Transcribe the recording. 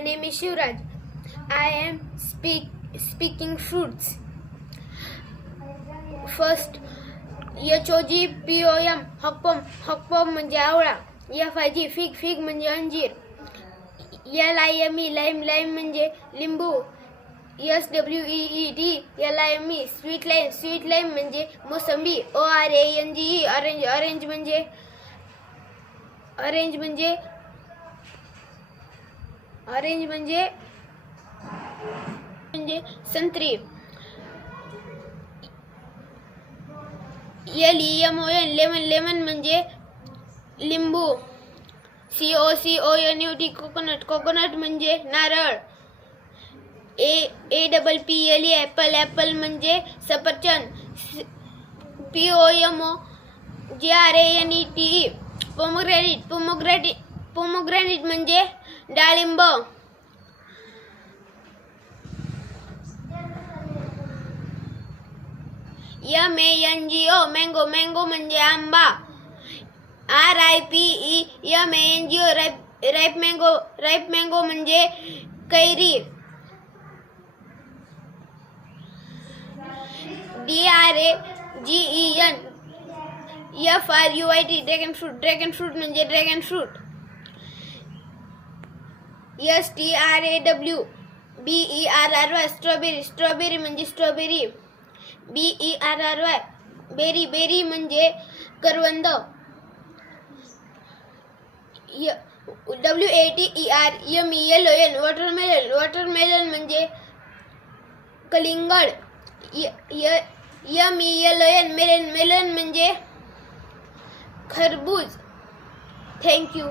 name is Shivraj. I am speaking fruits. First, HOGPOM हॉकपॉम म्हणजे आवळा. FIG fig म्हणजे अंजीर. LIME लाईम म्हणजे लिंबू. SWEET LIME स्वीट लाईम म्हणजे मोसंबी. ORANGE ऑरेंज म्हणजे संत्री. LEMON लेमन म्हणजे लिंबू. COCONUT कोकोनट म्हणजे नारळ. APPLE ॲपल म्हणजे सफरचंद. POMOGRANETE पोमोग्रॅनेट म्हणजे डाळिंब. MANGO मँगो म्हणजे आंबा. RIPE राईप मँगो म्हणजे कैरी. DRAGEN FRUIT ड्रॅगन फ्रूट म्हणजे ड्रॅगन फ्रूट. STRAWBERRY स्ट्रॉबेरी म्हणजे स्ट्रॉबेरी. BERRY बेरी म्हणजे करवंद. WATERMELON वॉटरमेलन म्हणजे कलिंगड. MELON मेलन म्हणजे खरबूज. थँक्यू.